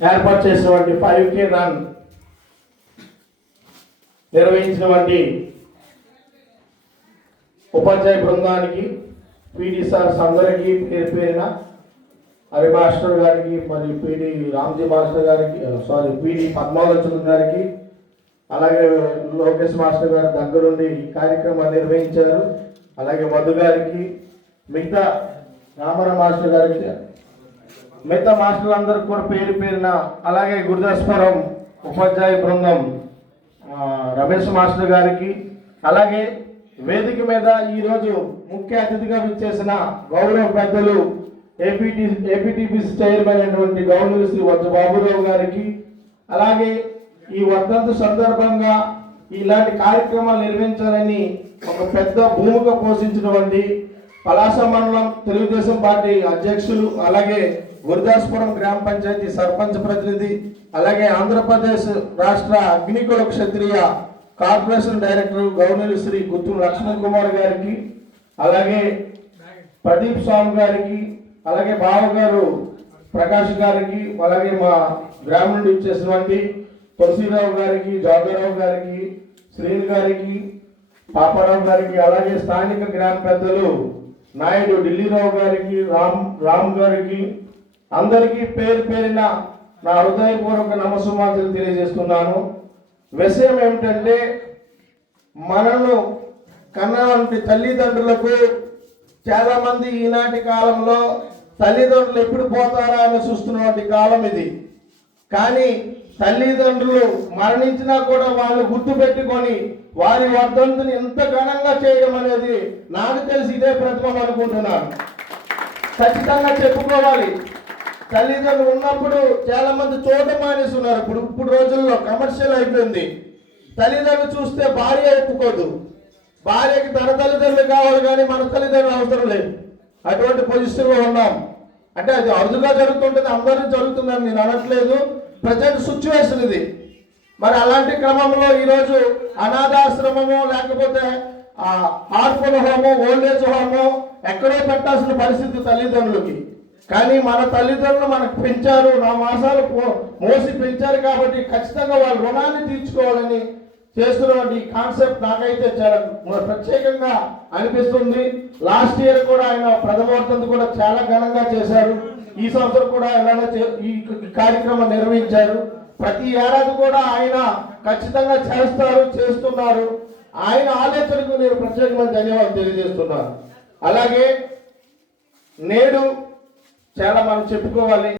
ఏర్పాటు చేసినటువంటి 5K run నిర్వహించినటువంటి ఉపాధ్యాయ బృందానికి, పీడీ సార్స్ అందరికీ పేరు పేరిన హరి మాస్టర్ గారికి, మరియు పీడీ రామ్జీ మాస్టర్ గారికి, పీడీ పద్మాలోచన గారికి, అలాగే లోకేష్ మాస్టర్ గారి దగ్గరుండి ఈ కార్యక్రమాన్ని నిర్వహించారు. అలాగే మధు గారికి, మిగతా రామారావు మాస్టర్ గారికి, మిగతా మాస్టర్లందరికీ కూడా పేరు పేరిన, అలాగే గురుదాస్పురం ఉపాధ్యాయ బృందం రమేష్ మాస్టర్ గారికి, అలాగే వేదిక మీద ఈరోజు ముఖ్య అతిథిగా విచ్చేసిన గౌరవ పెద్దలు ఏపీటీపీసీ చైర్మన్ అయినటువంటి గౌరవ శ్రీ వజ్ర బాబురావు గారికి, అలాగే ఈ వర్ధంతి సందర్భంగా ఇలాంటి కార్యక్రమాలు నిర్వహించాలని ఒక పెద్ద భూమిక పోషించినటువంటి పలాస మండలం తెలుగుదేశం పార్టీ అధ్యక్షులు, అలాగే గురుదాస్పురం గ్రామ పంచాయతీ సర్పంచ్ ప్రతినిధి, అలాగే ఆంధ్రప్రదేశ్ రాష్ట్ర Agnikula Kshatriya corporation director governor Shri Gutturu Lakshman Kumar గారికి, అలాగే ప్రదీప్ స్వామి గారికి, అలాగే బావగారు ప్రకాష్ గారికి, అలాగే మా గ్రామం నుండి వచ్చేసినటువంటి తులసిరావు గారికి, జోగారావు గారికి, శ్రీని గారికి, పాపారావు గారికి, అలాగే స్థానిక గ్రామ పెద్దలు నాయుడు ఢిల్లీరావు గారికి, రామ్ గారికి, అందరికీ పేరు పేరిన నా హృదయపూర్వక నమస్సుమాంజలు తెలియజేస్తున్నాను. విషయం ఏమిటంటే, మనను కన్నవంటి తల్లిదండ్రులకు చాలామంది ఈనాటి కాలంలో తల్లిదండ్రులు ఎప్పుడు పోతారా అని చూస్తున్నటువంటి కాలం ఇది. కానీ తల్లిదండ్రులు మరణించినా కూడా వాళ్ళు గుర్తుపెట్టుకొని వారి వర్ధంతిని ఎంత ఘనంగా చేయడం అనేది నాకు తెలిసి ఇదే ప్రతిభం అనుకుంటున్నాను. ఖచ్చితంగా చెప్పుకోవాలి. తల్లిదండ్రులు ఉన్నప్పుడు చాలా మంది చూడటం మానేస్తున్నారు. ఇప్పుడు రోజుల్లో కమర్షియల్ అయిపోయింది. తల్లిదండ్రులు చూస్తే భార్య ఒప్పుకోదు. భార్యకి తన తల్లిదండ్రులు కావాలి, కానీ మన తల్లిదండ్రులు అవసరం లేదు. అటువంటి పొజిషన్లో ఉన్నాం. అంటే అది అరుదుగా జరుగుతుంటుంది, అందరికీ జరుగుతుందని నేను అనట్లేదు. ప్రజెంట్ సిచ్యువేషన్ ఇది. మరి అలాంటి క్రమంలో ఈరోజు అనాథాశ్రమము, లేకపోతే ఆర్ఫన్ హోము, ఓల్డేజ్ హోము ఎక్కడో పెట్టాల్సిన పరిస్థితి తల్లిదండ్రులకి. కానీ మన తల్లిదండ్రులు మనకు పెంచారు, 4 మాసాలు మోసి పెంచారు, కాబట్టి ఖచ్చితంగా వాళ్ళ రుణాన్ని తీర్చుకోవాలని చేస్తున్నటువంటి కాన్సెప్ట్ నాకైతే చాలా ప్రత్యేకంగా అనిపిస్తుంది. లాస్ట్ ఇయర్ కూడా ఆయన ప్రథమ వర్ధంతి కూడా చాలా ఘనంగా చేశారు. ఈ సంవత్సరం కూడా ఈ కార్యక్రమం నిర్వహించారు. ప్రతి ఏడాది కూడా ఆయన ఖచ్చితంగా చేస్తున్నారు. ఆయన ఆలోచనకు నేను ప్రత్యేకమైన ధన్యవాదాలు తెలియజేస్తున్నాను. అలాగే నేడు చాలా మనం చెప్పుకోవాలి.